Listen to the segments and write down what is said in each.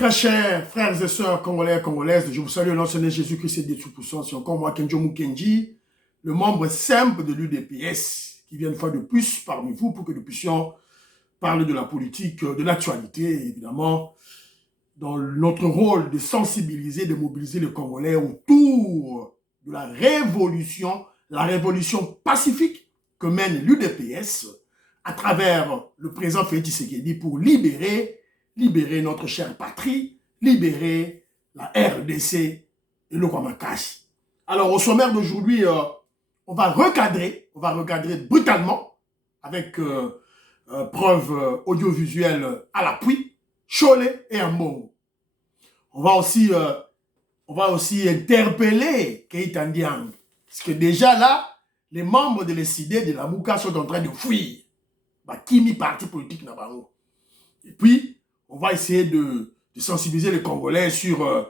Très chers frères et sœurs congolais et congolaises, je vous salue au nom de Seigneur Jésus-Christ et des Tout-Puissants. C'est encore moi, Kenjo Mukenji, le membre simple de l'UDPS, qui vient une fois de plus parmi vous pour que nous puissions parler de la politique, de l'actualité, évidemment, dans notre rôle de sensibiliser, de mobiliser les Congolais autour de la révolution pacifique que mène l'UDPS à travers le président Félix Tshisekedi pour libérer notre chère patrie, libérer la RDC et le Kwamakashi. Alors, au sommaire d'aujourd'hui, on va recadrer brutalement, avec preuve audiovisuelle à l'appui, Cholet et Ambongo. On va aussi interpeller Keita Ndiang, parce que déjà là, les membres de l'ECD de la Mouka sont en train de fuir. Kimi parti politique na bango. Et puis, on va essayer de sensibiliser les Congolais sur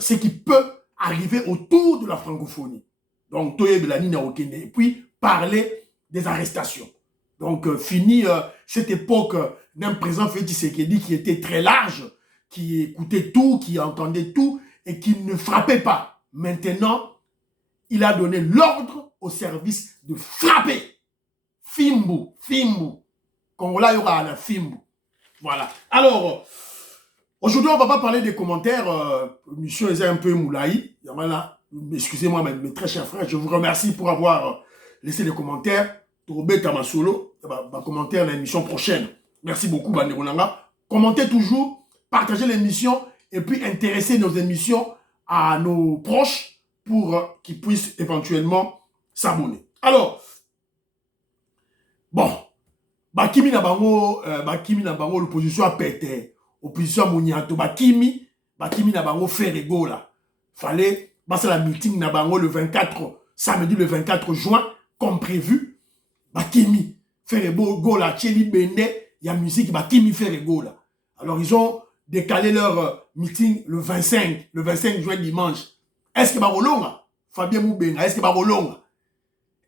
ce qui peut arriver autour de la francophonie. Donc, Toye Belani na Okende. Et puis, parler des arrestations. Donc, fini cette époque d'un président Félix Tshisekedi qui était très large, qui écoutait tout, qui entendait tout et qui ne frappait pas. Maintenant, il a donné l'ordre au service de frapper. Fimbu. Congolais, il y aura un Fimbu. Voilà. Alors, aujourd'hui, on ne va pas parler des commentaires. Monsieur est un peu moulaï. Excusez-moi, mes très chers frères, je vous remercie pour avoir laissé les commentaires. Tourbe Tamasolo, commentaire dans l'émission prochaine. Merci beaucoup, Banderonanga. Commentez toujours, partagez l'émission et puis intéressez nos émissions à nos proches pour qu'ils puissent éventuellement s'abonner. Alors, bon. Bakimi na bango, l'opposition a pété. Opposition Mouniato, Bakimi na bango fait rego là. Fallait, c'est la meeting na bango le 24, samedi le 24 juin, comme prévu. Bakimi fait rego là, Tcheli Bende, il y a musique, Bakimi fait rego là. Alors ils ont décalé leur meeting le 25 juin dimanche. Est-ce que Barolonga, Fabien Moubenga, est-ce que Barolonga,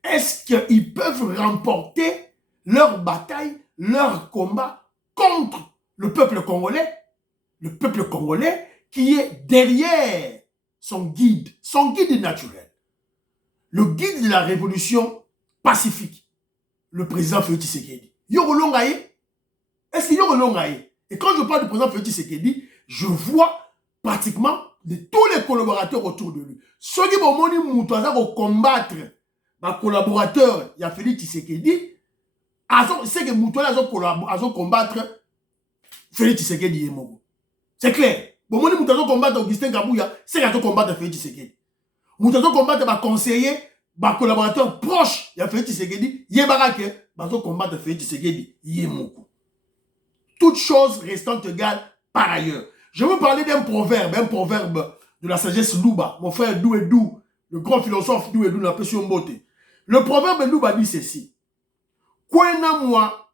est-ce qu'ils peuvent remporter leur bataille, leur combat contre le peuple congolais qui est derrière son guide naturel, le guide de la révolution pacifique, le président Félix Tshisekedi. Yorolongaye, est-ce qu'il Yorolongaye? Et quand je parle du président Félix Tshisekedi, je vois pratiquement de tous les collaborateurs autour de lui. Ceux qui vont combattre ma collaborateur, il y a Félix Tshisekedi. C'est que Moutoula a combattre Félix Tshisekedi. C'est clair. Bon, moi, Moutoula combattre Augustin Kabouya, c'est qu'il a combattre Félix Tshisekedi. Moutoula combattre ma conseiller, ma collaborateur proche, il y a Félix Tshisekedi, Yebarake, ma combattre Félix Tshisekedi, Yemoko. Toutes choses restant égales par ailleurs. Je veux parler d'un proverbe de la sagesse Louba, mon frère Douedou, le grand philosophe Douedou, n'a pas su beauté. Le proverbe Louba dit ceci. Kwena mwa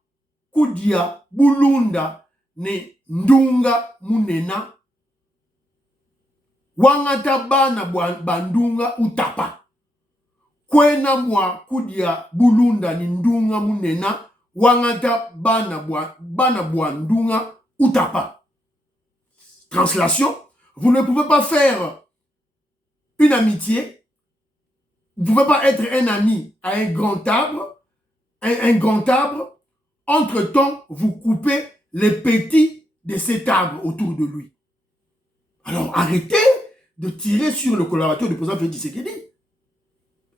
kudia bulunda ne ndunga munena wangata bana bandunga utapa. Kwena mwa kudia bulunda ni ndunga munena wangata bana bandunga utapa. Translation, vous ne pouvez pas faire une amitié, vous ne pouvez pas être un ami à un grand arbre, entre-temps, vous coupez les petits de cet arbre autour de lui. Alors, arrêtez de tirer sur le collaborateur du président Félix Tshisekedi.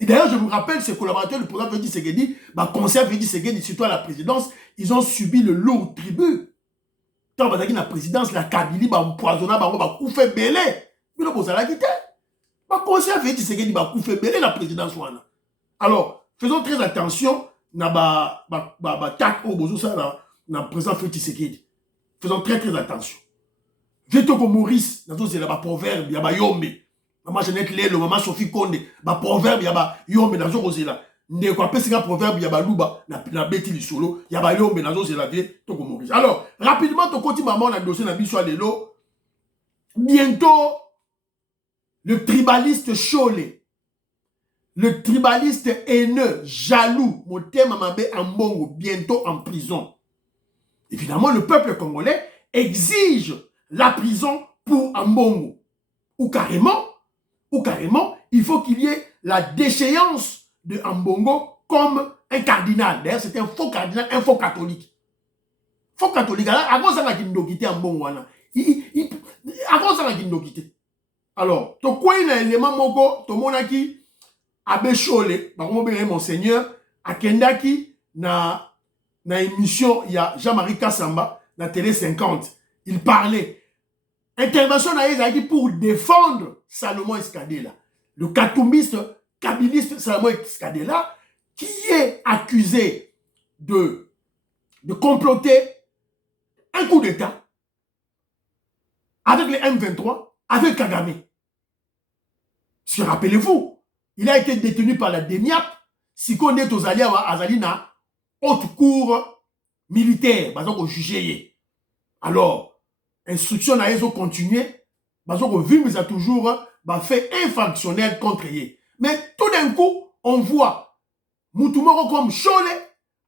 Et d'ailleurs, je vous rappelle, ces collaborateurs du président Félix Tshisekedi, conseil Félix Tshisekedi, surtout à la présidence, ils ont subi le lourd tribut. Tant que la présidence, la Kabylie, empoisonna, fait belé. Mais le conseil Félix Tshisekedi, fait belé la présidence. Alors, faisons très attention. Na président Félix Tshisekedi. Faisons très attention. Vetoko Maurice, c'est la proverbe, il y a yombe. Maman Jeannette Lelo, maman Sophie Konde, proverbe, il y a yombe dans ce là. Ne quoi pas c'est un proverbe, il y a louba, na beti li solo, il y a yombe dans ce là Toko Maurice. Alors, rapidement, ton côté maman na dossier na biso lelo. Bientôt, le tribaliste Cholet, le tribaliste haineux, jaloux, Motema Mabe Ambongo, bientôt en prison. Évidemment, le peuple congolais exige la prison pour Ambongo. Ou carrément, il faut qu'il y ait la déchéance de Ambongo comme un cardinal. D'ailleurs, c'est un faux cardinal, un faux catholique. Faux catholique. Avant ça, il a quitté Ambongo. Avant ça, il a quitté. Alors, tu quoi il y a un élément moko, tu monaki, Abbé Chole, monseigneur, à Kendaki, na émission, il y a Jean-Marie Kassamba, na Télé 50. Il parlait. Intervention pour défendre Salomon Escadela. Le katumbiste, kabiliste Salomon Escadela, qui est accusé de comploter un coup d'État avec les M23, avec Kagame. Si rappelez-vous, il a été détenu par la DENIAP, si on est aux alliés à Azalina, haute cour militaire, parce qu'on jugeait. Alors, instruction à Ezo continuer, parce qu'on vu, mais a toujours fait infractionnel contre eux. Mais tout d'un coup, on voit Moutoumoro comme Chole,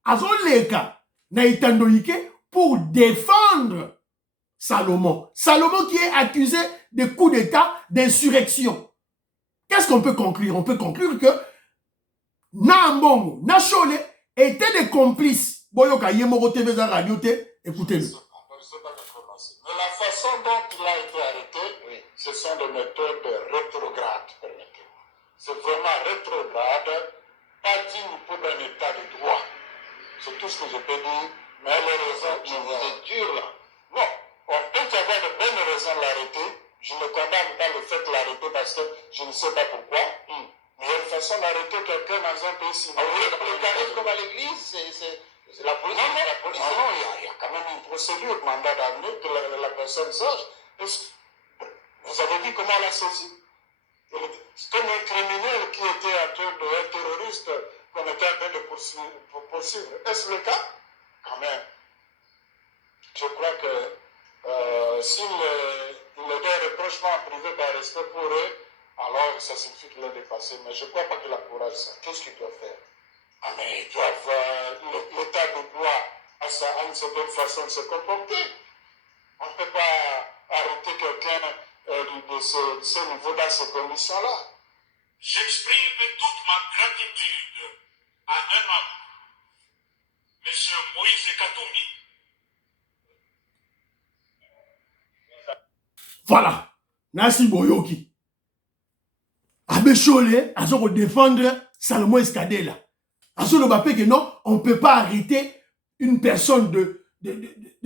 Azoleka, Naïtandoïke, pour défendre Salomon. Salomon qui est accusé de coup d'État, d'insurrection. Qu'est-ce qu'on peut conclure? On peut conclure que Nambongo, Nachole étaient des complices. Boyoka Yemoro TV Radio, écoutez-le. Mais la façon dont il a été arrêté, oui, ce sont des méthodes rétrogrades, permettez-moi. C'est vraiment rétrograde, pas digne pour un état de droit. C'est tout ce que je peux dire. Mais les raisons, vous êtes dur là. Non, on peut avoir de bonnes raisons de l'arrêter. Je le condamne pas le fait de l'arrêter parce que je ne sais pas pourquoi. Mais il y a une façon d'arrêter quelqu'un dans un pays similaire. Le carré comme à l'église, c'est la police. Non, il y a quand même une procédure, mandat d'amener que la personne sache. Vous avez vu comment on l'a saisi? C'est comme un criminel qui était en train de, un terroriste qu'on était en train de poursuivre. Est-ce le cas? Quand même. Je crois que s'il est des reprochements privés par respect pour eux, alors ça signifie qu'il est dépassé. Mais je ne crois pas qu'il a courage de ça. Qu'est-ce qu'il doit faire? Ah, mais ils doivent, l'état de droit a une certaine façon de se comporter. On ne peut pas arrêter quelqu'un de ce niveau dans ces conditions-là. J'exprime toute ma gratitude à un homme, M. Moïse Katumbi. Voilà. Nassi Boyoki. Abbé Chole, a défendre Salomon Escadela. Azolo Bapé que non, on ne peut pas arrêter une personne de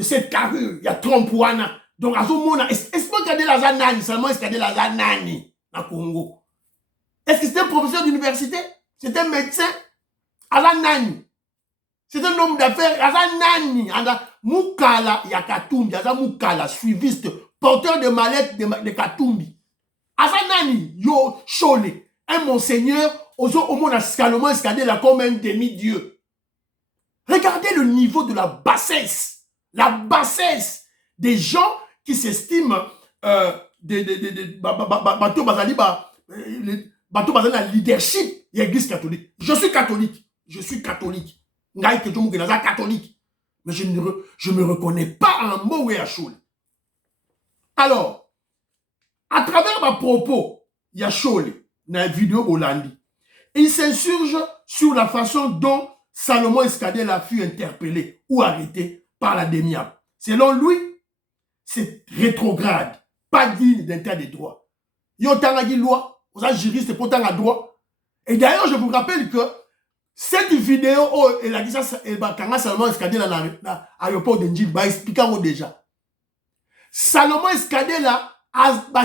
cette carrure. Il y a Trompuana. Donc, Azomona, est-ce que Escadela Zanani, Salomon Escadela Zanani, na Congo? Est-ce que c'est un professeur d'université? C'est un médecin? Azanani. C'est un homme d'affaires? Azanani. Moukala Yakatumbi, Azamukala, suiviste, porteur de mallette de Katumbi. Azanani, yo Chole, un monseigneur, au monde à Salomon Escadela comme un demi-dieu. Regardez le niveau de la bassesse des gens qui s'estiment bateau bazali la leadership de l'église catholique. Je suis catholique. Catholique. Mais je ne me reconnais pas en mot et à Chole. Alors, à travers ma propos, il y a Chole, dans la vidéo Hollandi. Il s'insurge sur la façon dont Salomon Escadela fut interpellé ou arrêté par la DENIAP. Selon lui, c'est rétrograde, pas digne d'un tas de droit. Il y a autant de loi, vous êtes juriste pour autant de droit. Et d'ailleurs, je vous rappelle que cette vidéo, elle a dit ça, quand Salomon Escadela dans l'aéroport de Ndjib, va expliquer déjà. Salomon Escadela,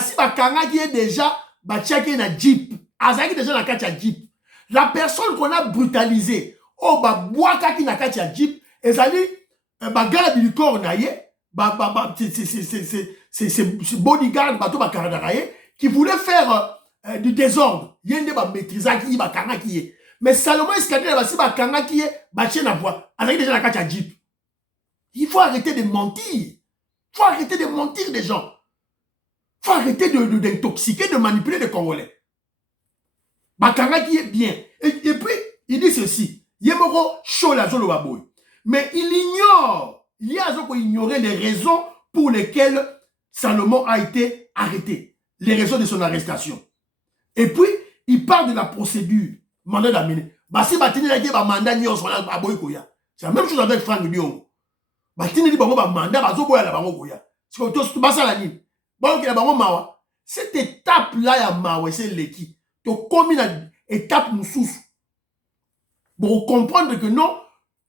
si bakanga qui est déjà bachaki na Jeep, azaki déjà na katia Jeep. La personne qu'on a brutalisée, boaka qui na katia Jeep, ezali garde du corps na ye, c'est bodyguard bato bakaradaraye qui voulait faire du désordre. Yende ba maîtriser qui bakanga qui est. Mais Salomon Escadela si bakanga qui est baché na voie, azaki déjà na katia Jeep. Il faut arrêter de mentir. Il faut arrêter de mentir des gens. Il faut arrêter d'intoxiquer, de manipuler les Congolais. Bakanga qui est bien. Et puis, il dit ceci. Yemoro Chola Zolo Baboy. Mais il ignore. Il y a ignorer les raisons pour lesquelles Salomon a été arrêté. Les raisons de son arrestation. Et puis, il parle de la procédure. Mandat d'amener. Si Batini a dit mandat, c'est la même chose avec Franck Diongo. Batini dit mandat, cette étape-là, il y a Mawa, c'est l'équipe. Donc, comme il y a une étape moussous, pour comprendre que non,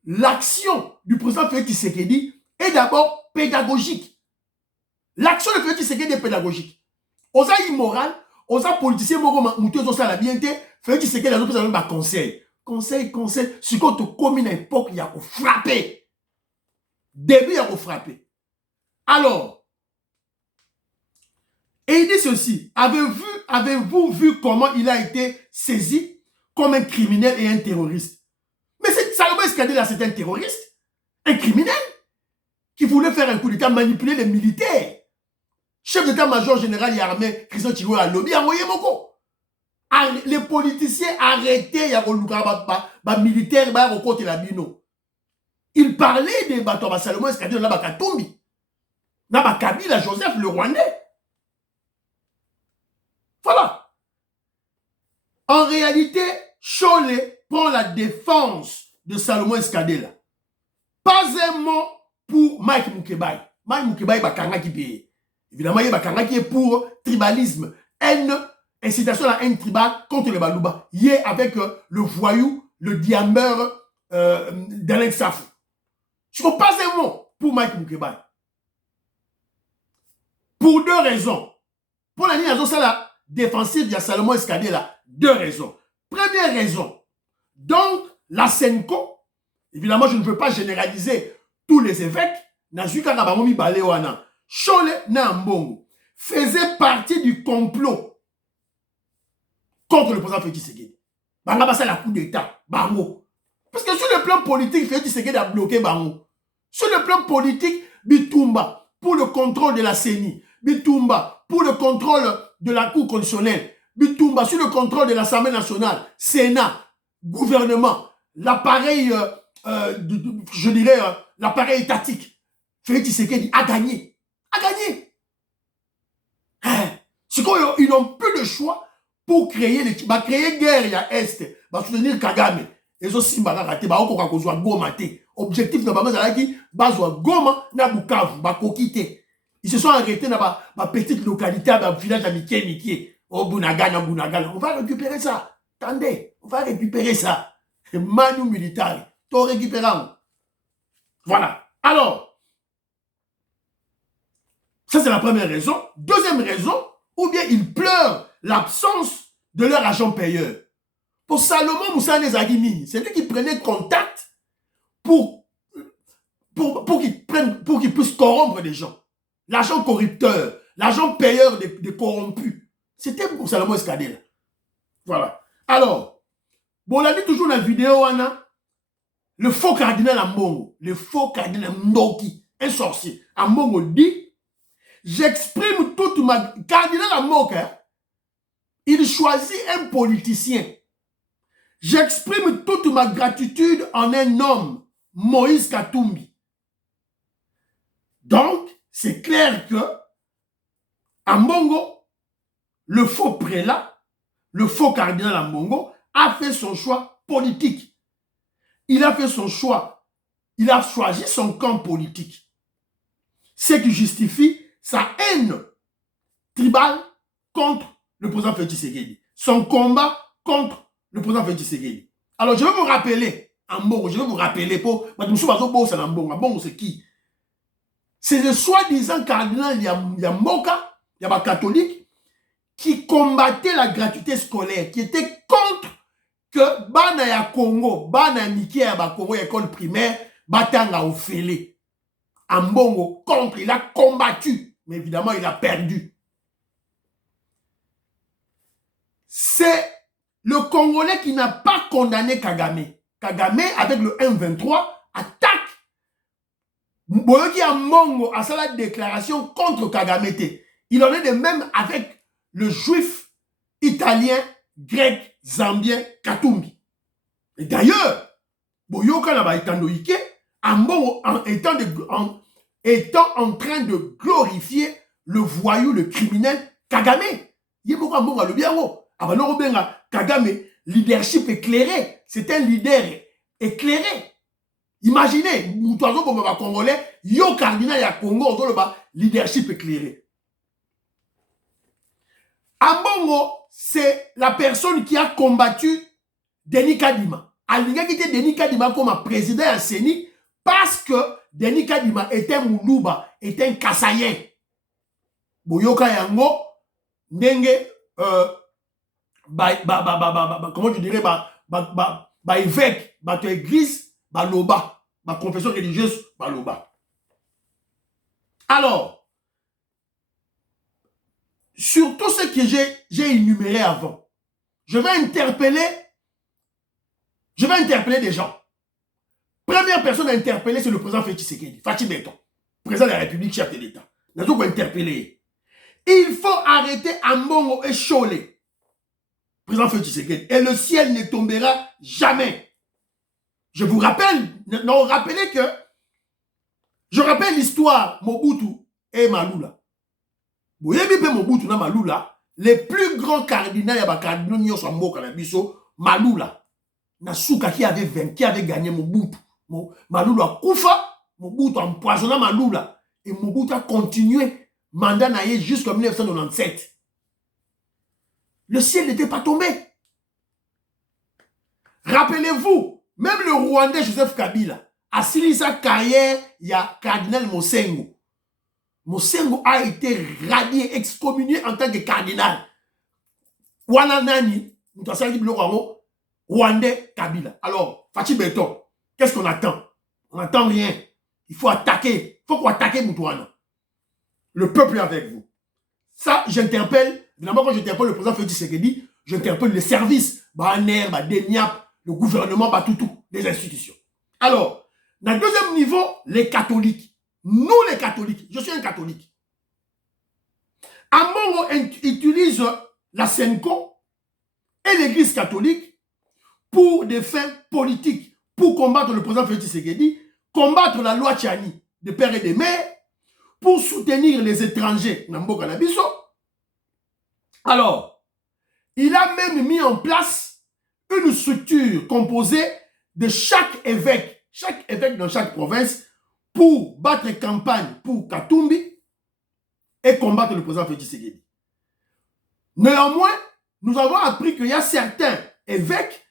l'action du président Félix Tshisekedi est d'abord pédagogique. L'action de Félix Tshisekedi est pédagogique. Aux immoral, aux politiciens, aux la bien, Félix Tshisekedi a un conseil. Conseil, si quand tu commis une époque, il y a pour frapper. Début, il y a pour frapper. Alors, et il dit ceci, avez-vous vu comment il a été saisi comme un criminel et un terroriste? Mais Salomon Escadé, c'est un terroriste, un criminel, qui voulait faire un coup d'État, manipuler les militaires. Chef d'état-major général et armé, Christian Chigo a lobby, envoyé Moko. Les politiciens arrêtés, il y a des militaires, il parlait des bateaux, Salomon Escadé, là, Katumbi, là, Kabila, Joseph, le Rwandais. Voilà. En réalité, Cholet prend la défense de Salomon Escadé. Pas un mot pour Mike Moukebaye. Mike Moukebaye, Bakanga qui paye. Évidemment, il y a Bakanga qui est pour tribalisme, haine, incitation à haine tribale contre les Balouba. Il est avec le voyou, le diameur d'Alain Safou. Je ne pas un mot pour Mike Moukebaye. Pour deux raisons. Pour la ligne de la défensive de Salomon Escadé, là, deux raisons. Première raison, donc la Senko, évidemment, je ne veux pas généraliser tous les évêques, Cholet Nambongo faisait partie du complot contre le président Félix Tshisekedi. C'est la coup d'État, Bango. Parce que sur le plan politique, Félix Tshisekedi a bloqué Bango. Sur le plan politique, Bitumba, pour le contrôle de la CENI, Bitumba, pour le contrôle de la Cour constitutionnelle, Bitumba, sur le contrôle de l'Assemblée nationale, Sénat, gouvernement, l'appareil, je dirais, l'appareil étatique, Félix Tshisekedi a gagné. A gagné. C'est qu'ils n'ont plus de choix pour créer guerre, il y a Est, soutenir Kagame. Et aussi, raté, objectif de Goma, na Bukavu, Bakokite. Ils se sont arrêtés dans ma petite localité, dans le village d'Amiké, au Bunagana. On va récupérer ça. Attendez, on va récupérer ça. Manu militaire. Tout récupérant. Voilà. Alors, ça c'est la première raison. Deuxième raison, ou bien ils pleurent l'absence de leur agent payeur. Pour Salomon Moussa Nezagimi, c'est lui qui prenait contact pour qu'il puisse corrompre des gens. L'agent corrupteur, l'agent payeur des corrompus. C'était pour Salomon Escadé. Voilà. Alors, bon, on a dit toujours dans la vidéo, le faux cardinal Ambongo, le faux cardinal Ndoki, un sorcier, Ambongo dit, j'exprime toute ma... Cardinal Ambongo, il choisit un politicien. J'exprime toute ma gratitude en un homme, Moïse Katumbi. Donc, c'est clair que Ambongo, le faux prélat, le faux cardinal Ambongo, a fait son choix politique. Il a fait son choix. Il a choisi son camp politique. Ce qui justifie sa haine tribale contre le président Félix Tshisekedi. Son combat contre le président Félix Tshisekedi. Alors, je vais vous rappeler, Ambongo, je vais vous rappeler pour... Ambongo, c'est qui? C'est le soi-disant cardinal Yamboka, Yaba catholique, qui combattait la gratuité scolaire, qui était contre que Bana ya Congo, Bana Niki ya Congo, école primaire, Batanga Ofele. Ambongo contre, il a combattu, mais évidemment il a perdu. C'est le Congolais qui n'a pas condamné Kagame. Kagame, avec le M23, attaque. Boyoki Ambongo a fait la déclaration contre Kagame. Il en est de même avec le juif italien, grec, zambien, Katumbi. Et d'ailleurs, Boyoka n'a pas été Ambongo étant en train de glorifier le voyou, le criminel, Kagame. Yemoko Mbonga le biango. Abanoro benga Kagame, leadership éclairé. C'est un leader éclairé. Imaginez, Moutouazo comme un Congolais, yo cardinal ya Congo, leadership éclairé. Ambongo, c'est la personne qui a combattu Denis Kadima. Alinga qui était Denis Kadima comme président à Séni parce que Denis Kadima était un Moulouba, était un Kassayen. Boyoka yango, ndenge, comment tu dirais, évêque, église, loba, confession religieuse, loba. Alors, sur tout ce que j'ai énuméré avant, je vais interpeller des gens. Première personne à interpeller, c'est le président Félix Tshisekedi, Fachi Beton, président de la République, chef de l'État. Nous avons interpellé. Il faut arrêter Ambongo et Cholé, président Félix Tshisekedi, et le ciel ne tombera jamais. Je vous rappelle, je rappelle l'histoire Mobutu et Malula. Mobutu na Malula, les plus grands cardinaux, Malula, Nasuka qui avait vaincu, qui avait gagné Mobutu. Malula Koufa, Mobutu a empoisonné Malula. Et Mobutu a continué mandat naïe jusqu'en 1997. Le ciel n'était pas tombé. Rappelez-vous, même le Rwandais Joseph Kabila a signé sa carrière, il y a cardinal Mosengo. Mosengo a été radié, excommunié en tant que cardinal. Wananani, Rwandais Kabila. Alors, Fachi Beton, qu'est-ce qu'on attend? On n'attend rien. Il faut attaquer. Il faut qu'on attaque Moutouana. Le peuple est avec vous. Ça, j'interpelle, évidemment, quand j'interpelle le président Félix Tshisekedi, j'interpelle les services, Baner, Deniap, le gouvernement, tout, les institutions. Alors, dans le deuxième niveau, les catholiques. Nous, les catholiques, je suis un catholique. Ambongo utilise la Senko et l'église catholique pour des fins politiques, pour combattre le président Félix Tshisekedi, combattre la loi Tchani de père et de mère, pour soutenir les étrangers. Alors, il a même mis en place une structure composée de chaque évêque dans chaque province, pour battre campagne pour Katumbi et combattre le président Félix Tshisekedi. Néanmoins, nous avons appris qu'il y a certains évêques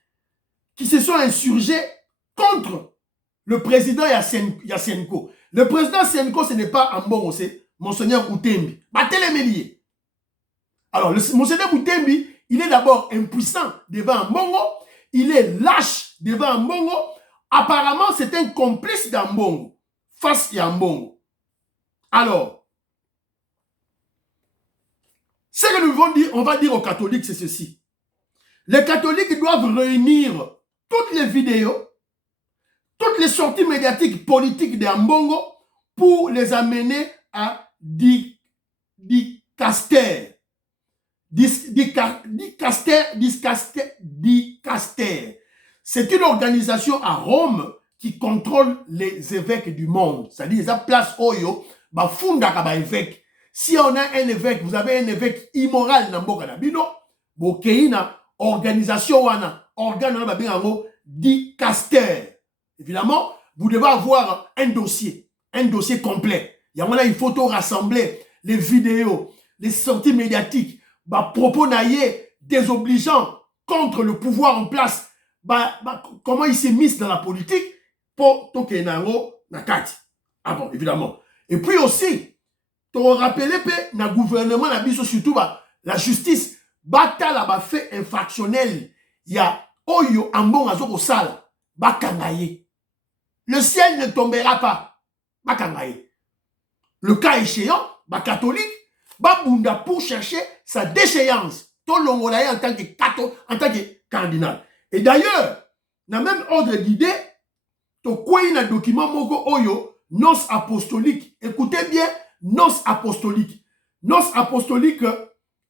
qui se sont insurgés contre le président Yasenko. Le président Senko, ce n'est pas Ambongo, c'est Monseigneur Outembi. Batelemelié. Alors, Monseigneur Outembi, il est d'abord impuissant devant Ambongo, il est lâche devant Ambongo. Apparemment, c'est un complice d'Ambongo face à Ambongo. Alors, ce que nous voulons dire, on va dire aux catholiques, c'est ceci. Les catholiques doivent réunir toutes les vidéos, toutes les sorties médiatiques politiques d'Ambongo pour les amener à Dicaster. C'est une organisation à Rome qui contrôle les évêques du monde. C'est-à-dire, ça place Oyo, Bafunda Kaba évêque. Si on a un évêque, vous avez un évêque immoral dans Mboka Nabino, Bokeina, organisation wana, organe Dicaster. Évidemment, vous devez avoir un dossier complet. Il y a une photo rassemblée, les vidéos, les sorties médiatiques, propos naïe, désobligeants contre le pouvoir en place, comment il s'est mis dans la politique pour Tokenango Nakati. Ah bon, évidemment. Et puis aussi, tu rappelles que le gouvernement, surtout la justice, batala fait infractionnel, il y a Oyo Ambon Azoko Sala, Bakangaye. Le ciel ne tombera pas. Bakangaye. Le cas échéant, catholique, Babunda pour chercher sa déchéance. Tolongolaye en tant que cardinal. Et d'ailleurs, dans le même ordre d'idée, tu quoi un document moko oyo, nos apostolique. Écoutez bien, nos apostolique. Nos apostolique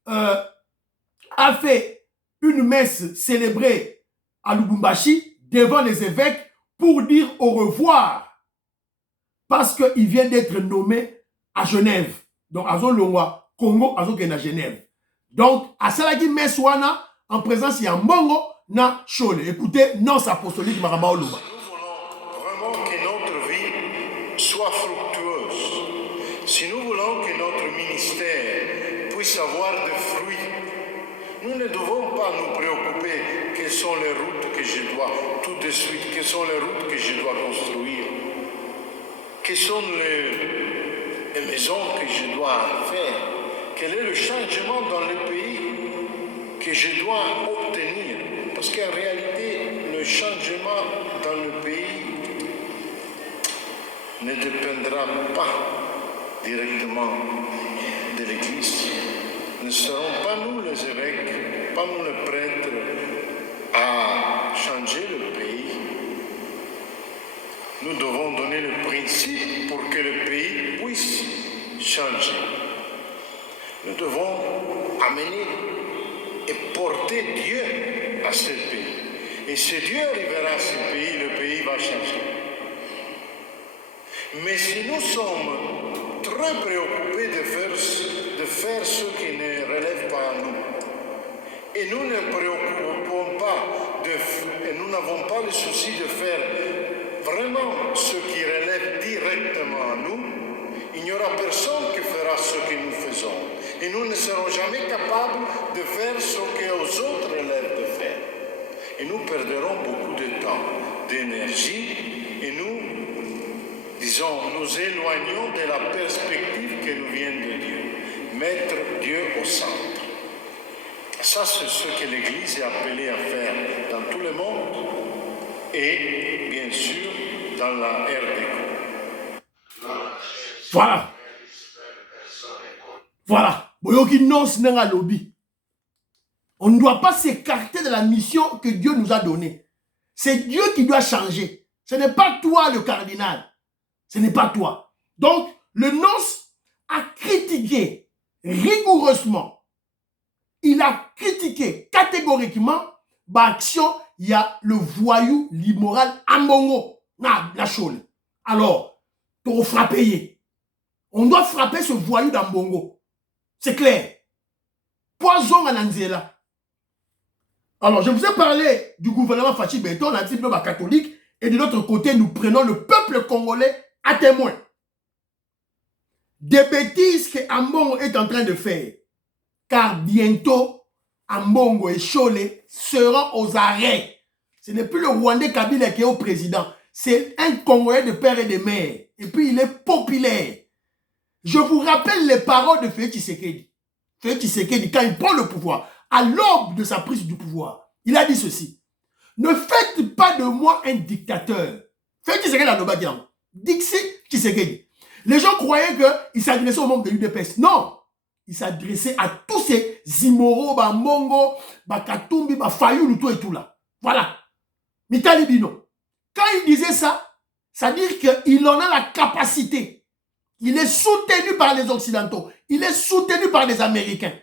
a fait une messe célébrée à Lubumbashi devant les évêques pour dire au revoir. Parce qu'il vient d'être nommé à Genève. Donc, azo longwa Congo, azo kena Genève. Donc, à Salagi Meswana, en présence, il y a Mbongo, na Chole. Écoutez, non, c'est apostolique Maraba Oloba. Nous voulons vraiment que notre vie soit fructueuse. Si nous voulons que notre ministère puisse avoir des fruits, nous ne devons pas nous préoccuper quelles sont les routes que je dois, tout de suite, quelles sont les routes que je dois construire, quelles sont les maisons que je dois faire, quel est le changement dans le pays que je dois obtenir. Parce qu'en réalité, le changement dans le pays ne dépendra pas directement de l'Église. Ne serons pas nous les évêques, pas nous les prêtres à changer le pays. Nous devons donner le principe pour que le pays puisse changer. Nous devons amener et porter Dieu à ce pays. Et si Dieu arrivera à ce pays, le pays va changer. Mais si nous sommes très préoccupés de faire ce qui ne relève pas à nous, et nous ne préoccupons pas, et nous n'avons pas le souci de faire vraiment ce qui relève directement à nous, il n'y aura personne qui fera ce que nous faisons. Et nous ne serons jamais capables de faire ce qu'aux autres relève de faire. Et nous perdrons beaucoup de temps, d'énergie, et nous, disons, nous éloignons de la perspective qui nous vient de Dieu. Mettre Dieu au centre. Ça, c'est ce que l'Église est appelée à faire dans tout le monde et, bien sûr, dans la RDC. Voilà. Voilà. Boyoki non sinanga lobby. On ne doit pas s'écarter de la mission que Dieu nous a donnée. C'est Dieu qui doit changer. Ce n'est pas toi le cardinal. Ce n'est pas toi. Donc, le nonce a critiqué rigoureusement. Il a critiqué catégoriquement l'action, il y a le voyou l'immoral Ambongo. La chole. Alors, pour frapper, on doit frapper ce voyou d'Ambongo. C'est clair. Poison à Nanzela. Alors, je vous ai parlé du gouvernement Fachi Beton, on a dit le catholique, et de l'autre côté, nous prenons le peuple congolais à témoin. Des bêtises que Ambongo est en train de faire. Car bientôt, Ambongo et Chole seront aux arrêts. Ce n'est plus le Rwandais Kabila qui est au président. C'est un Congolais de père et de mère. Et puis, il est populaire. Je vous rappelle les paroles de Félix Tshisekedi. Félix Tshisekedi, quand il prend le pouvoir, à l'aube de sa prise du pouvoir, il a dit ceci. Ne faites pas de moi un dictateur. Félix Tshisekedi a nommé Dixi Tshisekedi. Les gens croyaient qu'il s'adressait au membre de l'UDPS. Non. Il s'adressait à tous ces Zimoro, Mongo, Katumbi, Fayou, tout et tout là. Voilà. Mitali Bino. Quand il disait ça, ça veut dire qu'il en a la capacité. Il est soutenu par les Occidentaux. Il est soutenu par les Américains.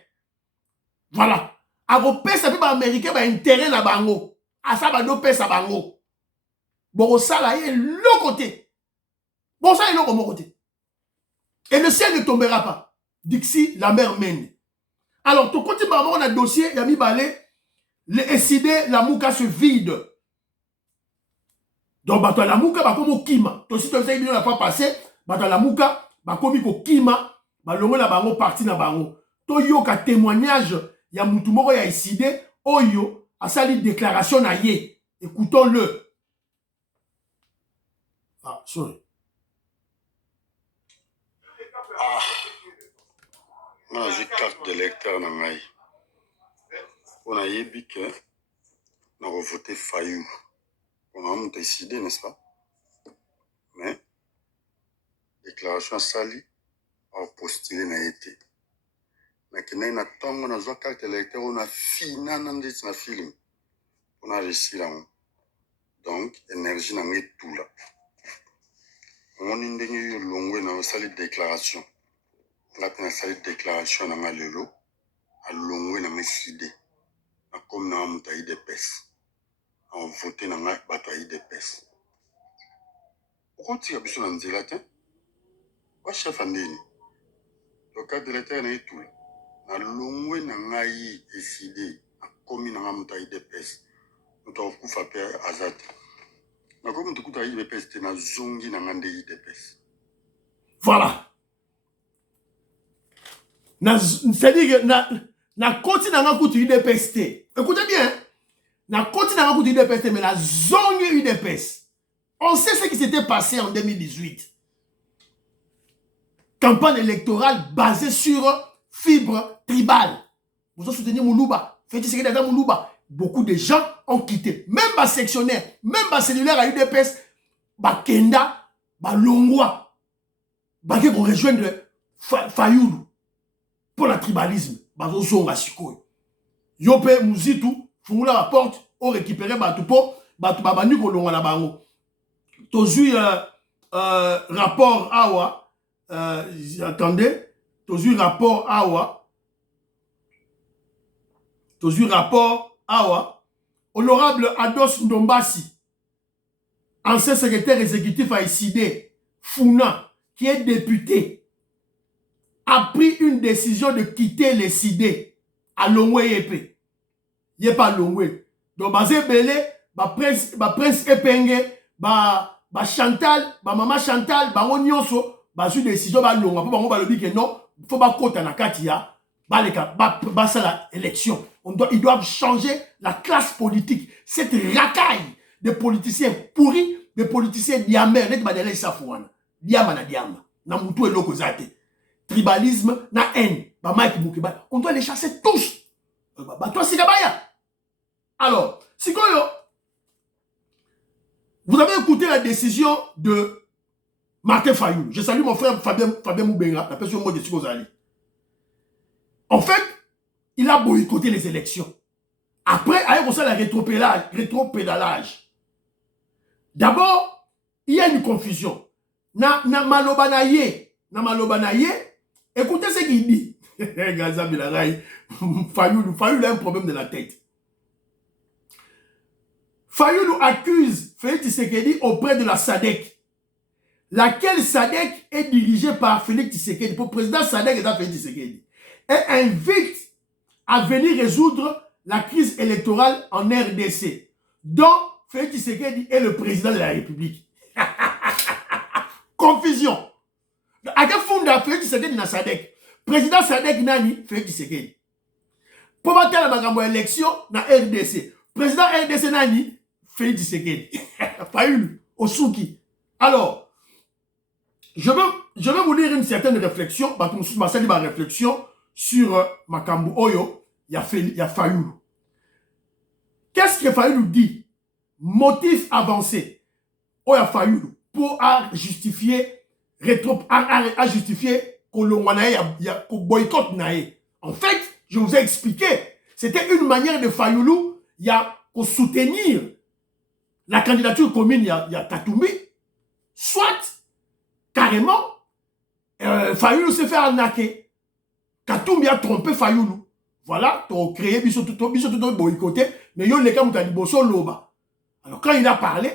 Voilà. Aropé, ça peut pas américain, un terrain là bango. À ça, va nous ça bango. Bon, ça là, il est l'autre côté. Bon, ça, il est l'autre côté. Et le ciel ne tombera pas. Dixi, la mer mène. Alors, tout côté, on a un dossier, il y a mis balai, les SID, la mouka se vide. Donc, bato la mouka, bah, comme au kima. Tout si tu sais, il n'a pas passé, bato la mouka, bah, comme au kima, bah, l'homme la bango parti na bango. To yo ka témoignage, il y a moutoumoro, il y a SID, oyo, a sali déclaration na ye. Écoutons-le. Ah, sorry. Ah, moi j'ai carte d'électeur dans ma vie. On a dit que on a voté Fayou. On a décidé, n'est-ce pas? Mais déclaration sali a postulé n'a été. Mais que n'a pas on a joué carte d'électeur, on a fini na film. On a réussi là. Donc énergie n'a mis tout là. On a une longue na sali déclaration. On a sali déclaration na malelo. A longue na meside. Na comme na mutaï de pes. On voté na bataille de pes. Pourquoi tu as besoin de dire là? Quoi chef andini? Le cadre de l'État est tout. Na longwe na ngai décidé a commis na ngamuta IDPS. Nous avons fait azat. Na comme tu kuta IDPS te na zongi na ngande IDPS. Voilà. C'est-à-dire que na koti na ngakutu IDPS te. Écoutez bien. Na koti na ngakutu IDPS te mais na zongi IDPS. On sait ce qui s'était passé en 2018. Campagne électorale basée sur fibre tribale. Vous avez soutenu Moulouba. Faites ce que Moulouba. Beaucoup de gens ont quitté. Même les sectionnaires, même les cellulaires à UDPS, Kenda, Longwa, qui vont rejoindre Fayoulou pour le tribalisme. Bazozonga sikoy. Yope Mouzitou, Fungula la porte, on récupère Batoupo, Batubabanu Kolonga la bango. Tozu rapport Awa. Attendez, tozu rapport Awa. Tozu rapport Awa. Honorable Ados Ndombasi, ancien secrétaire exécutif à ICD, Founa, qui est député, a pris une décision de quitter les CID à Longwe Yepe. Yepa Longwe. Donc, basé Belé, prince Epenge, Chantal, maman Chantal, Nyonso, sur décision ba longa pour ba lobi que non faut pas kota na katia ba ça la élection ils doivent changer la classe politique, cette racaille de politiciens pourris, de politiciens diamants net ba derrière ça fouana diama na mutu eloko zate tribalisme na haine ba Mike Mukiba, on doit les chasser tous ba toi sikabaya. Alors sikoyo, vous avez écouté la décision de Martin Fayoulou. Je salue mon frère Fabien Moubenga, la personne de Sikozali. En fait, il a boycotté les élections. Après, il y a le rétropédalage. D'abord, il y a une confusion. Na malobanaye, écoutez ce qu'il dit. Fayoulou a un problème de la tête. Fayoulou accuse Félix Tshisekedi auprès de la SADC. Laquelle SADC est dirigée par Félix Tshisekedi. Pour le président SADC est Félix Tshisekedi. Et invite à venir résoudre la crise électorale en RDC, dont Félix Tshisekedi est le président de la République. Confusion. À quel fond Félix Tshisekedi na SADC? Président SADC nani Félix Tshisekedi. Pour battre la magambo élection na RDC. Président RDC nani Félix Tshisekedi. Fayoulou, Osuki. Alors, je veux vous lire une certaine réflexion, ma réflexion sur Makambu Oyo, il y a Fayoulou. Qu'est-ce que Fayoulou dit? Motif avancé. Oya Fayoulou, pour justifier qu'on boycotte Naé. En fait, je vous ai expliqué, c'était une manière de Fayoulou, pour soutenir la candidature commune, il y a Katumbi, soit carrément, Fayoulou s'est fait arnaquer. Katumbi a trompé Fayoulou. Voilà, tu as créé, tout boycotté, mais il y a des gens qui ont loba. Alors quand il a parlé,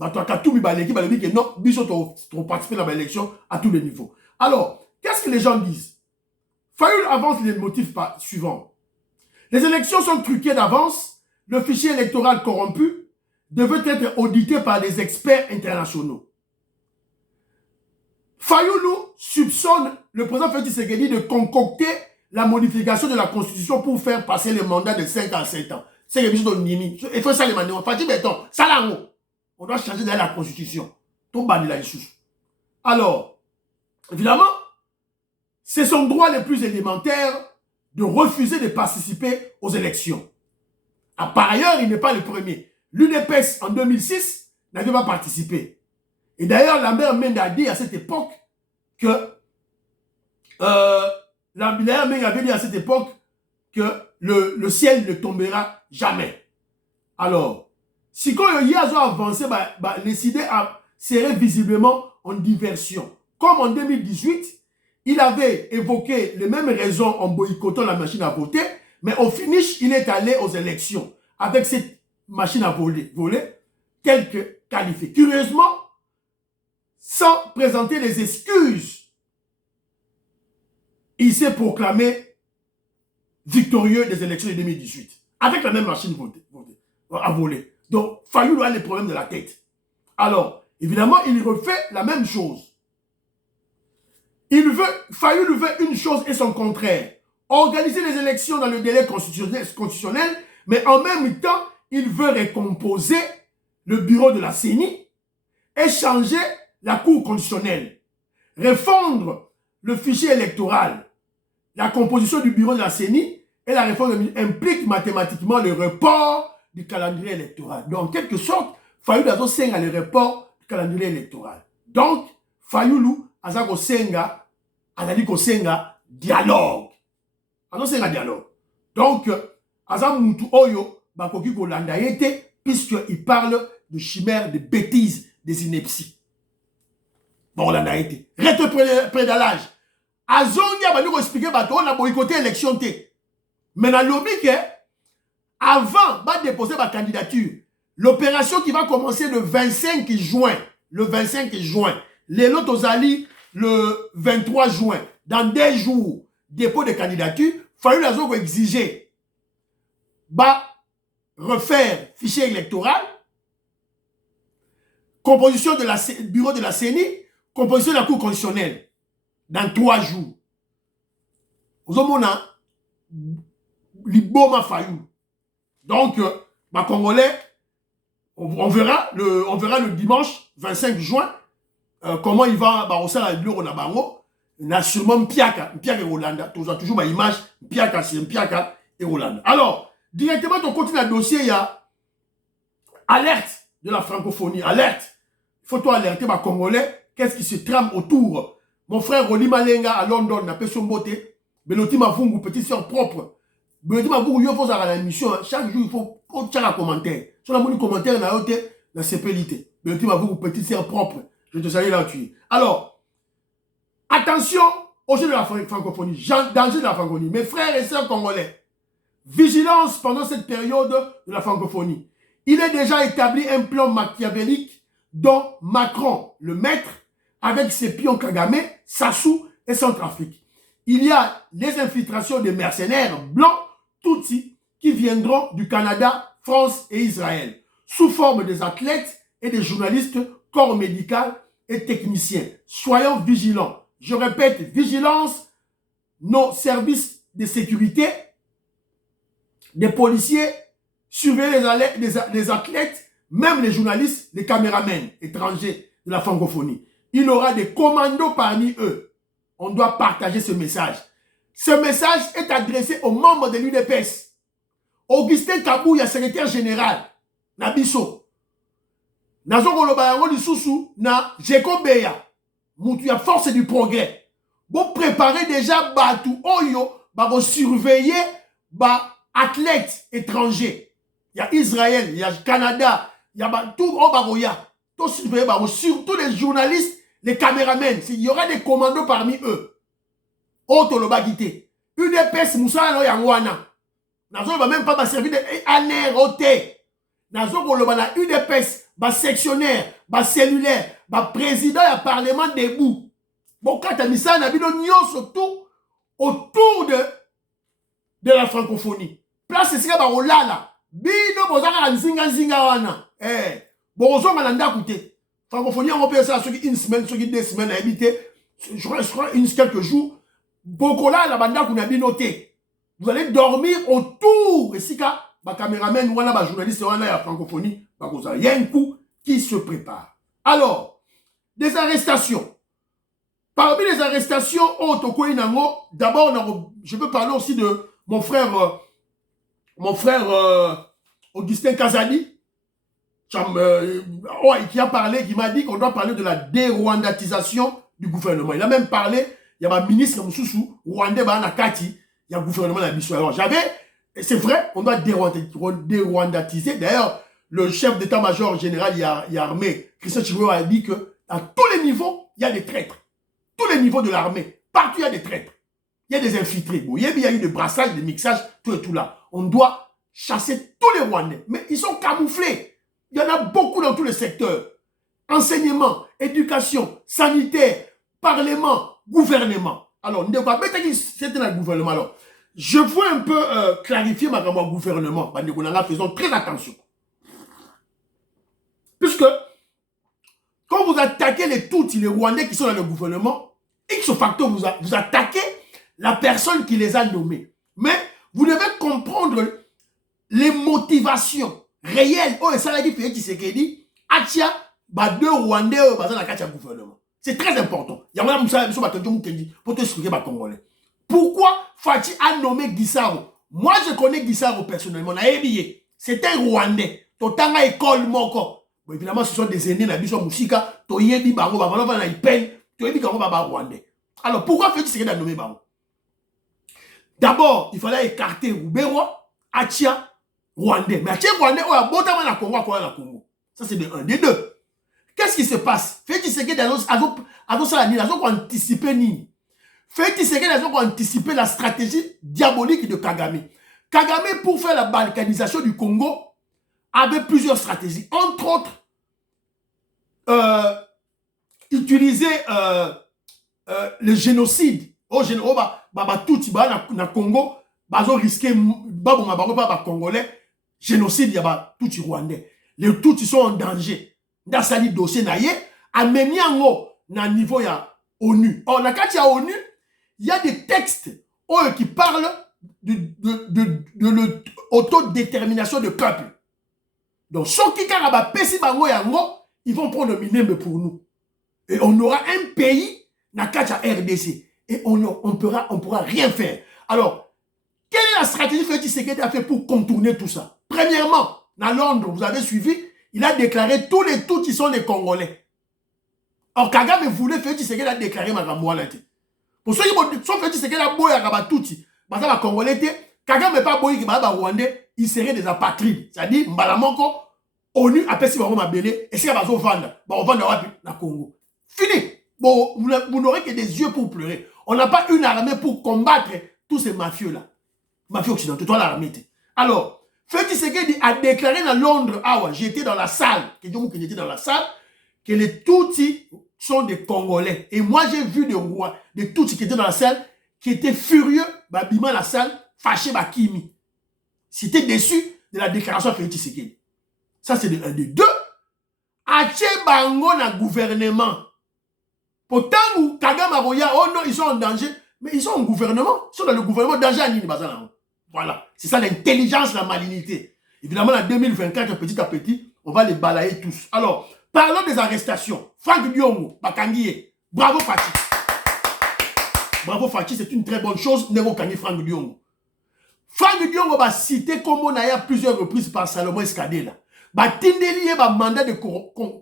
Katumbi a dit que non, ils ont participé à l'élection à tous les niveaux. Alors, qu'est-ce que les gens disent? Fayoulou avance les motifs suivants. Les élections sont truquées d'avance, le fichier électoral corrompu devait être audité par des experts internationaux. Fayoulou soupçonne le président Félix Tshisekedi de concocter la modification de la Constitution pour faire passer le mandat de 5 à 7 ans. C'est quelque chose de nini. Il faut ça les manières. Fatih Béton, ça là, on doit changer de la Constitution. Tout bani la sous. Alors, évidemment, c'est son droit le plus élémentaire de refuser de participer aux élections. Par ailleurs, il n'est pas le premier. L'UDPS, en 2006, n'avait pas participé. Et d'ailleurs, la mère Mende a dit à cette époque que le ciel ne tombera jamais. Alors, si quand il y a avancé, les idées seraient visiblement en diversion. Comme en 2018, il avait évoqué les mêmes raisons en boycottant la machine à voter, mais au finish, il est allé aux élections avec cette machine à voler telle que qualifiée. Curieusement, sans présenter les excuses il s'est proclamé victorieux des élections de 2018. Avec la même machine à voler. Donc, Fayoulou a les problèmes de la tête. Alors, évidemment, il refait la même chose. Fayoulou veut une chose et son contraire. Organiser les élections dans le délai constitutionnel, mais en même temps, il veut recomposer le bureau de la CENI et changer la Cour constitutionnelle. Refondre le fichier électoral. La composition du bureau de la CENI et la réforme implique mathématiquement le report du calendrier électoral. Donc, en quelque sorte, Fayoulou a senga le report du calendrier électoral. Donc, Fayoulou a senga dialogue. A senga dialogue. Donc, Azam Moutou Oyo, Bakoki Kolanda Yete, puisqu'il parle de chimères, de bêtises, des inepties. Bon, Landa Yete. Rétropédalage. Azongi a banou expliquer bateau, on a boycotté l'élection. Mais dans l'obli que, avant de déposer ma candidature, l'opération qui va commencer le 25 juin, les lots aux alliés le 23 juin, dans 2 jours, dépôt de candidature, Fayoulou a exigé refaire fichier électoral, composition de la bureau de la CENI, composition de la Cour constitutionnelle, dans 3 jours. Vous avez Liboma Fayoulou. Donc, Congolais, on verra le dimanche 25 juin comment il va au sein de l'euro na bango. Na sûrement Mpiaka et Rolanda. Toujours ma image, Mpiaka et Rolanda. Alors, directement, on continue le dossier, il y a alerte de la francophonie. Alerte. Il faut alerter les Congolais. Qu'est-ce qui se trame autour? Mon frère Roli Malenga à London n'a pas son beauté. Beloti Mavungu, petite soeur propre. Beloti Mavungu, il faut faire la émission. Chaque jour, il faut faire un commentaire. Si on a un commentaire, dans la CPLité. Beloti Mavungu, petite soeur propre. Je te salue là-dessus. Alors, attention au jeu de la francophonie. Danger de la francophonie. Mes frères et sœurs congolais, vigilance pendant cette période de la francophonie. Il est déjà établi un plan machiavélique dont Macron, le maître, avec ses pions Kagame, Sassou et Centrafrique. Il y a les infiltrations des mercenaires blancs, Tutsis, qui viendront du Canada, France et Israël, sous forme des athlètes et des journalistes, corps médical et techniciens. Soyons vigilants. Je répète, vigilance, nos services de sécurité, des policiers, surveiller les athlètes, même les journalistes, les caméramens étrangers de la francophonie. Il y aura des commandos parmi eux. On doit partager ce message. Ce message est adressé aux membres de l'UDPS. Augustin Kabouya, secrétaire général, Nabiso. Nazoko Lobayango Lisusu, na Jeko Beya. Moutuya force du progrès. Vous préparez déjà Batou Oyo, vous surveiller athlètes étrangers. Il y a Israël, il y a Canada, il y a tout au Baroya. Tout surveiller, surtout les journalistes, les caméramens. Il y aura des commandos parmi eux. Auto le bagité. Une épaisse moussa no yangwana. Nazo va même pas servir de anéroté. Nazo ko lobana une épaisse, sectionnaire, cellulaire, président du parlement debout. Bon quand tu ça na bino surtout autour de la francophonie. Place c'est ba olala. Bino bozaka nzinga wana. Bozo malanda koute. Francophonie on peut ça sur une semaine, sur 2 semaines à habiter. Je crois quelques jours. Bokola la banda kuna binoté. Vous allez dormir autour et si ka ba caméraman wana ba journaliste wana ya francophonie ba koza y a un coup qui se prépare. Alors, des arrestations. Parmi les arrestations d'abord je peux parler aussi de mon frère Augustin Kazadi qui a parlé, qui m'a dit qu'on doit parler de la dérwandatisation du gouvernement. Il a même parlé, il y a un ministre Moussoussou, Rwandais, il y a un gouvernement à Bissau. Alors c'est vrai, on doit dérwandatiser. D'ailleurs, le chef d'état-major général armé, Christian Chiroué, a dit que à tous les niveaux, il y a des traîtres. Tous les niveaux de l'armée, partout il y a des traîtres. Il y a des infiltrés. Bon, il y a eu des brassages, des mixages, tout et tout là. On doit chasser tous les Rwandais. Mais ils sont camouflés. Il y en a beaucoup dans tous les secteurs. Enseignement, éducation, sanitaire, parlement, gouvernement. Alors, c'était le gouvernement. Alors, je veux un peu clarifier ma gouvernement. Faisons très attention. Puisque, quand vous attaquez les Tutsis, les Rwandais qui sont dans le gouvernement, X facteur, vous attaquez la personne qui les a nommés. Mais vous devez comprendre les motivations réelles. Oh, et ça l'a dit Félix Tshisekedi, Atia, deux Rwandais, dans le gouvernement. C'est très important. Il y a pour te expliquer les Congolais. Pourquoi Fachi a nommé Gisaro? Moi, je connais Gisaro personnellement. C'est un Rwandais. Totanga école moko. Bon, évidemment, ce sont des aînés, la biso Moussika, Toyebi Bango, Babalo, ils peignent, Toyebi Bango, Baba Rwandais. Alors, pourquoi Félix Tshisekedi a nommé Bango? D'abord, il fallait écarter Roubero, Achia, Rwandais. Mais Achia Rwandais, on a botamment la Congo, quoi la Congo. Ça, c'est un des deux. Qu'est-ce qui se passe? Félix Tshisekedi a anticipé Nini. Félix Tshisekedi a anticipé la stratégie diabolique de Kagame. Kagame, pour faire la balkanisation du Congo, avait plusieurs stratégies. Entre autres, utiliser le génocide. Tout na Congo, bazo risqué Congolais, génocide, y a tout Rwandais. Les Tutsis sont en danger. Dans ce dossier, à même na niveau ya ONU. Or, na kati ya ONU, il y a des textes qui parlent de l'autodétermination du peuple. Donc, ceux qui ils vont prendre le minimum pour nous. Et on aura un pays na kati ya RDC. Et on pourra rien faire. Alors, quelle est la stratégie que Tshisekedi a fait pour contourner tout ça? Premièrement, dans Londres, vous avez suivi, il a déclaré tous les Tutsis sont des Congolais. Or, Kagame voulait faire Tshisekedi a déclaré Magamoualati. Pour ceux qui sont fait Tshisekedi a boya Kaba Tutsi, Baza Congolais, Kagame n'est pas boya qui va Rwandais, il serait des apatrides. C'est-à-dire, Mbalamonko, ONU appelle si Bama Belé, et si Bazo Vanda, on va dans Congo. Fini. Bon, vous n'aurez que des yeux pour pleurer. On n'a pas une armée pour combattre tous ces mafieux-là. Mafieux occidentaux, toi l'armée. Alors, Félix Tshisekedi a déclaré dans Londres, j'étais dans la salle, que les Tutsis sont des Congolais. Et moi, j'ai vu des Tutsis qui étaient dans la salle, qui étaient furieux, babima la salle, fâchés, Kimi. C'était déçu de la déclaration de Félix Tshisekedi. Ça, c'est un des deux. Ache bango na gouvernement. Pourtant, Kagame Aroya, oh non, ils sont en danger. Mais ils sont en gouvernement. Ils sont dans le gouvernement danger à Nini Bazana. Voilà. C'est ça l'intelligence, la malignité. Évidemment, en 2024, petit à petit, on va les balayer tous. Alors, parlons des arrestations. Franck Diongo, Bakangiye. Bravo Fachi. Bravo Fachi, c'est une très bonne chose. Nero Kangi Franck Diongo. Franck Diongo va citer comme on a eu à plusieurs reprises par Salomon Escadé. Tindeli va mandat de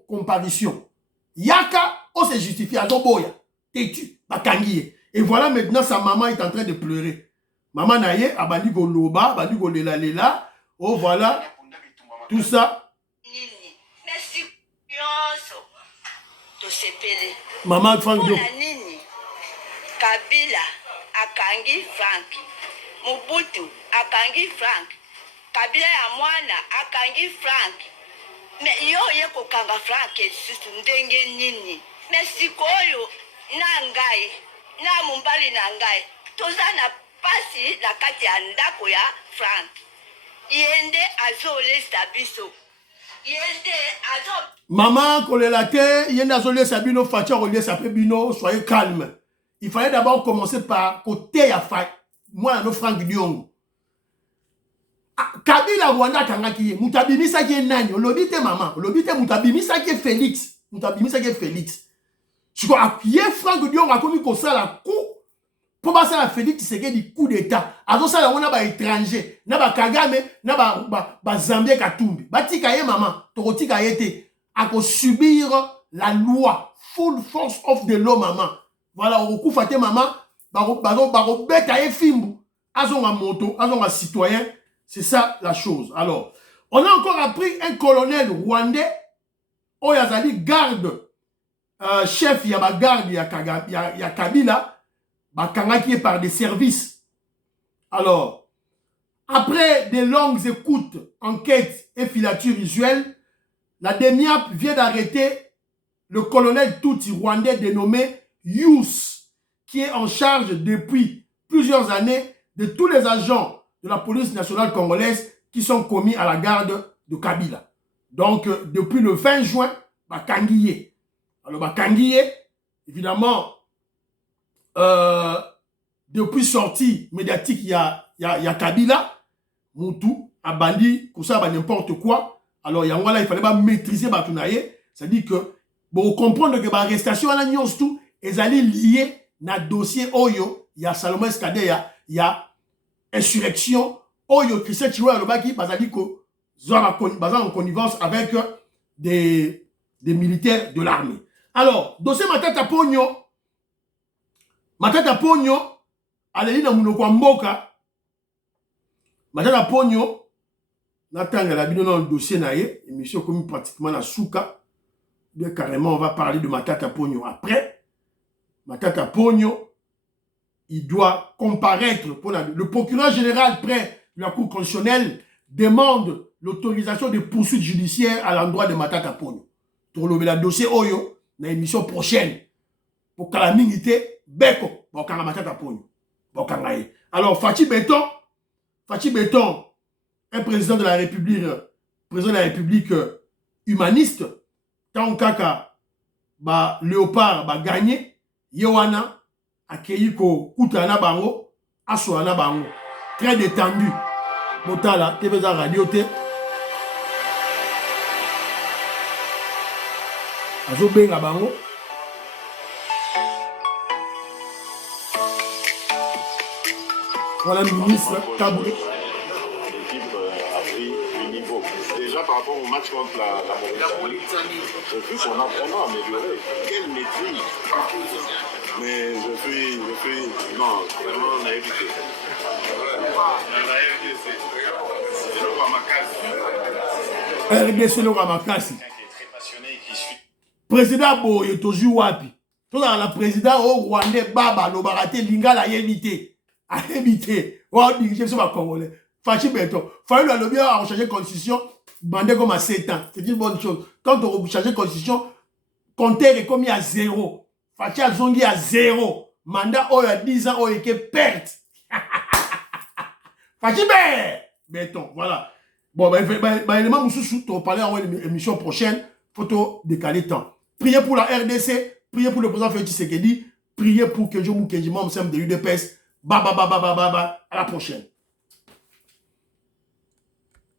comparution. Yaka, on s'est justifié à Zoboya. Tétu, Bakangiye. Et voilà maintenant sa maman est en train de pleurer. Maman naye, abandi goloba, abandi golela lela. Oh voilà, tout ça. Merci. Maman Franck Diongo. Kabila akangi Frank. Mobutu akangi Frank. Kabila ya mwana akangi Frank. Me yo ye kokanga Frank esisu ndenge nini. Mesikoyo na ngai na mumbali na ngai tozana pasi na kati ya ndako ya Frank. Yende azolesa biso. Yende azo Maman kolelate yende azolesa bino facha kolesa pe bino, soyez calme. Il fallait d'abord commencer par côté ya fa moi no Franck Diongo. Kabila Rwanda kangaki mutabimisa ki nani olobite maman olobite mutabimisa ki Félix siko apiye Franck Diongo akomi kosala coup pour passer à Félix Tshisekedi coup d'état azosala wana ba étranger na ba Kagame na ba Zambie Katumbi batika ye maman tokotika yete ako subir la loi full force of the law maman voilà okufa te maman baro beta ye fimbu azonga moto azonga citoyen. C'est ça la chose. Alors, on a encore appris un colonel rwandais, Oyazali garde, chef, il y a garde, il y a Kabila, qui est par des services. Alors, après de longues écoutes, enquêtes et filatures usuelles, la DEMIAP vient d'arrêter le colonel Tutsi rwandais dénommé Yous. qui est en charge depuis plusieurs années de tous les agents de la police nationale congolaise qui sont commis à la garde de Kabila. Donc, depuis le 20 juin, Bakangiye. Alors, Bakangiye, évidemment, depuis sortie médiatique, il y a Kabila, Moutou, Abandi, Koussa, n'importe quoi. Alors, il fallait pas maîtriser Batounaye. C'est-à-dire que, pour comprendre que l'arrestation à la tout, ils allaient lier dans le dossier Oyo, il y a Salomon Skade, il y a insurrection, Oyo, Christian Chiwa, le baki, bazali ko, en connivence avec des militaires de l'armée. Alors, dossier Matata Pogno, allez na Mounoko Mboka, Matata Pogno, Natanga la bino dans le dossier naïe, émission comme pratiquement la souka, bien carrément on va parler de Matata Pogno après. Matata Pogno, il doit comparaître pour le procureur général près de la Cour constitutionnelle demande l'autorisation de poursuites judiciaires à l'endroit de Matata Pogno. Pour le dossier Oyo, dans l'émission prochaine, pour que la minité, Beko, pour Matata Pogno. Alors, Fachi Béton, un président de la République humaniste, tant kaka, Léopard, gagné, Yohana, Akeiko, Koutana Bango, Aswana Bango. Très détendu. Motala, TVza Radio T. Azobenga Bango. Voilà le ministre Kaboulé. L'équipe a pris du niveau. Déjà par rapport au match contre la Mauritanie, j'ai vu qu'on a vraiment amélioré. Quelle maîtrise! Mais je suis non, vraiment on a évité. RDC le Ramakasi. Président Boye Toju Wapi. Tout dans la président au Rwandais Baba le Baraté Lingala a évité. A évité. On dirige sur ma Congolais. Fachi Beto. Fallu le bien à changer constitution. Bandé comme à 7 ans. C'est une bonne chose. Quand on change constitution, compteur est commis à 0. Fachi a zongi à 0. Mandat il y a 10 ans, il est perte. Fachi Beton. Voilà. Bon, élément Moussou, on va parler en émission prochaine. Photo décalé temps. Priez pour la RDC. Priez pour le président Félix Tshisekedi. Priez pour que je m'ouke, je m'en de l'UDPS. À la prochaine.